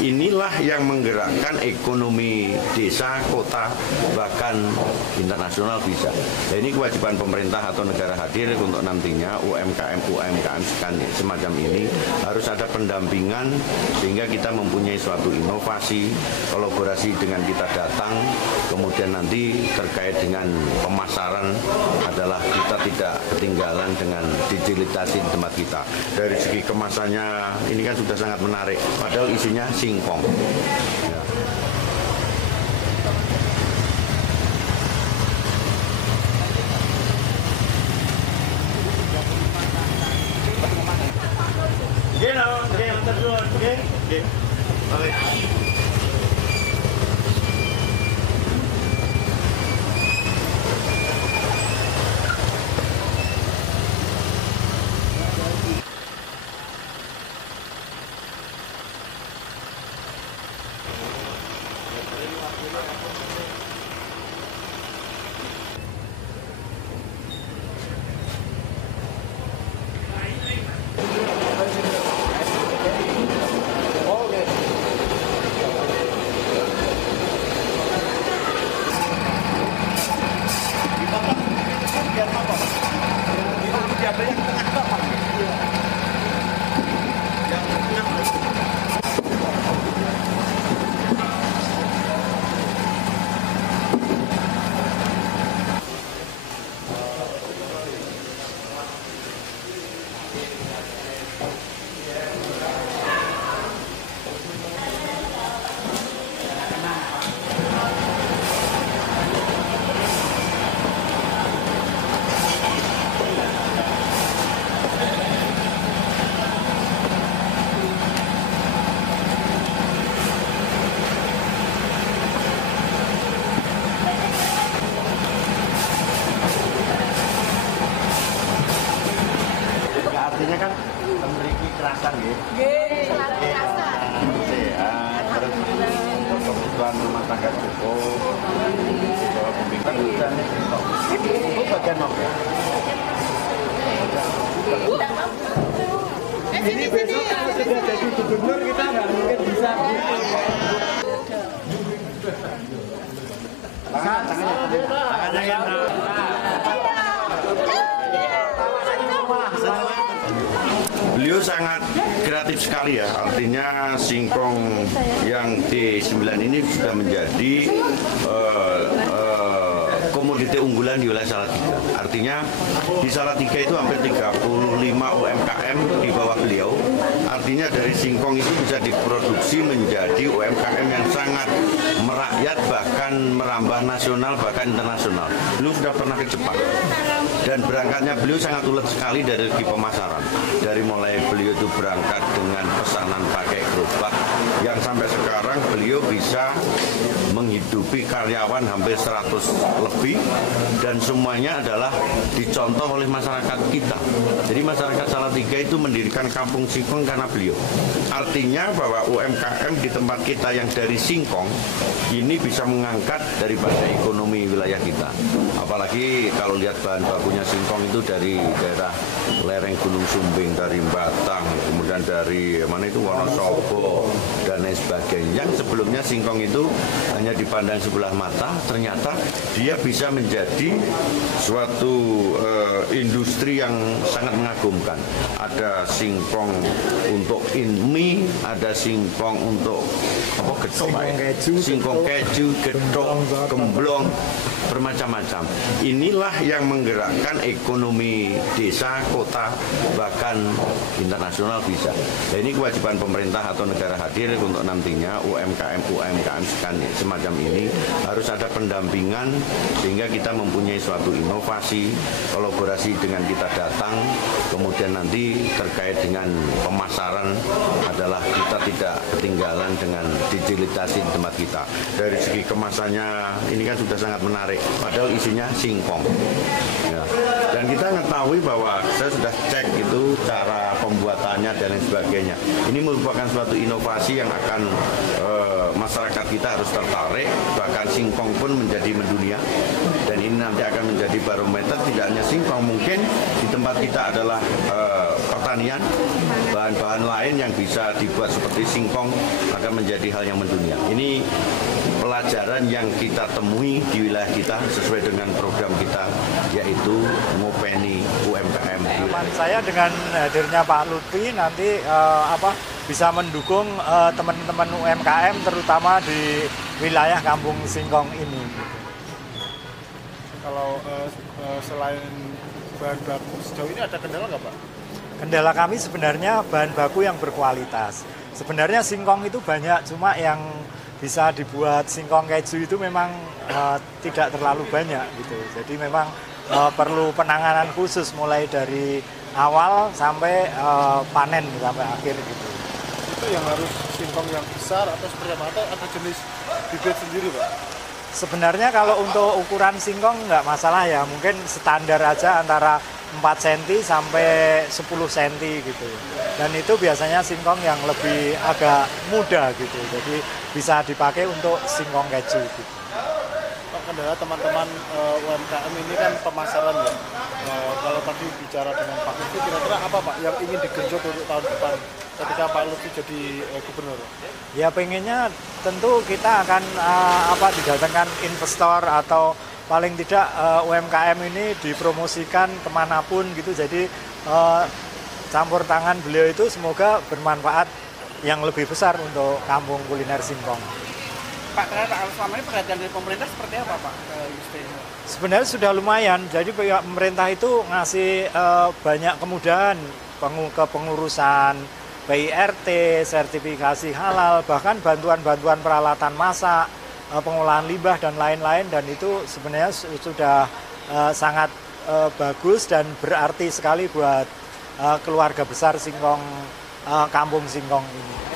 Inilah yang menggerakkan ekonomi desa, kota, bahkan internasional bisa. Nah, ini kewajiban pemerintah atau negara hadir untuk nantinya UMKM semacam ini harus ada pendampingan sehingga kita mempunyai suatu inovasi, kolaborasi dengan kita datang, kemudian nanti terkait dengan pemasaran adalah kita tidak ketinggalan dengan digitalisasi di tempat kita. Dari segi kemasannya ini kan sudah sangat menarik, padahal isinya singkong. Ya. Artinya kan memiliki kerasan ya. Sehat, terus kebutuhan rumah tangga cukup. Bahwa pembimbingan hujan itu bagian apa? Ini besok kalau sudah jadi gubernur kita nggak mungkin bisa. Tangannya. Beliau sangat kreatif sekali ya, artinya singkong yang D9 ini sudah menjadi komoditi unggulan di wilayah Salatiga. Artinya di Salatiga itu hampir 35 UMKM di bawah beliau. Artinya dari singkong itu bisa diproduksi menjadi UMKM yang sangat merakyat, bahkan merambah nasional, bahkan internasional. Beliau sudah pernah ke Jepang dan berangkatnya beliau sangat ulet sekali dari segi pemasaran. Dari mulai beliau itu berangkat dengan pesanan pakai gerobak yang sampai sekarang beliau bisa menghidupi karyawan hampir 100 lebih dan semuanya adalah dicontoh oleh masyarakat kita. Jadi masyarakat Salatiga itu mendirikan kampung singkong karena beliau. Artinya bahwa UMKM di tempat kita yang dari singkong ini bisa mengangkat daripada ekonomi wilayah kita. Apalagi kalau lihat bahan bakunya singkong itu dari daerah lereng Gunung Sumbing, dari Batang, kemudian dari mana itu Wonosobo dan lain sebagainya. Yang sebelumnya singkong itu hanya dipandang sebelah mata, ternyata dia bisa menjadi suatu industri yang sangat mengagumkan. Ada singkong untuk mie, ada singkong untuk singkong keju, gedong, gemblong, bermacam-macam. Inilah yang menggerakkan ekonomi desa, kota, bahkan internasional bisa. Nah, ini kewajiban pemerintah atau negara hadir untuk nantinya UMKM semacam ini harus ada pendampingan sehingga kita mempunyai suatu inovasi, kolaborasi dengan kita datang, kemudian nanti terkait dengan pemasaran adalah kita tidak ketinggalan dengan digitalisasi di tempat kita. Dari segi kemasannya ini kan sudah sangat menarik, padahal isinya singkong. Ya. Dan kita mengetahui bahwa saya sudah cek itu cara pembuatannya dan lain sebagainya. Ini merupakan suatu inovasi yang akan masyarakat kita harus tertarik, bahkan singkong pun menjadi mendunia. Dan ini nanti akan menjadi barometer, tidak hanya singkong, mungkin di tempat kita adalah pertanian, bahan-bahan lain yang bisa dibuat seperti singkong akan menjadi hal yang mendunia. Ini pelajaran yang kita temui di wilayah kita sesuai dengan program kita, yaitu Ngopeni UMKM. Saya dengan hadirnya Pak Lutfi nanti bisa mendukung teman-teman UMKM terutama di wilayah Kampung Singkong ini. Kalau selain bahan baku sejauh ini ada kendala nggak Pak? Kendala kami sebenarnya bahan baku yang berkualitas. Sebenarnya singkong itu banyak, cuma yang bisa dibuat singkong keju itu memang tidak terlalu banyak gitu. Jadi memang perlu penanganan khusus mulai dari awal sampai panen sampai akhir gitu. Itu yang harus singkong yang besar atau seperti apa? Atau ada jenis bibit sendiri Pak? Sebenarnya kalau untuk ukuran singkong nggak masalah ya, mungkin standar aja antara 4 cm sampai 10 cm gitu. Dan itu biasanya singkong yang lebih agak muda gitu, jadi bisa dipakai untuk singkong keju gitu. Pak, kendala teman-teman UMKM ini kan pemasaran ya. Kalau tadi bicara dengan Pak Lutfi, kira-kira apa Pak yang ingin digenjot untuk tahun depan ketika Pak Lutfi jadi gubernur? Ya pengennya tentu kita akan didatangkan investor atau paling tidak UMKM ini dipromosikan kemanapun gitu. Jadi campur tangan beliau itu semoga bermanfaat yang lebih besar untuk kampung kuliner singkong. Pak, selama ini perhatian dari pemerintah seperti apa Pak? Sebenarnya sudah lumayan, jadi pemerintah itu ngasih banyak kemudahan kepengurusan PIRT, sertifikasi halal, bahkan bantuan-bantuan peralatan masak, pengolahan limbah dan lain-lain, dan itu sebenarnya sudah sangat bagus dan berarti sekali buat keluarga besar Singkong, Kampung Singkong ini.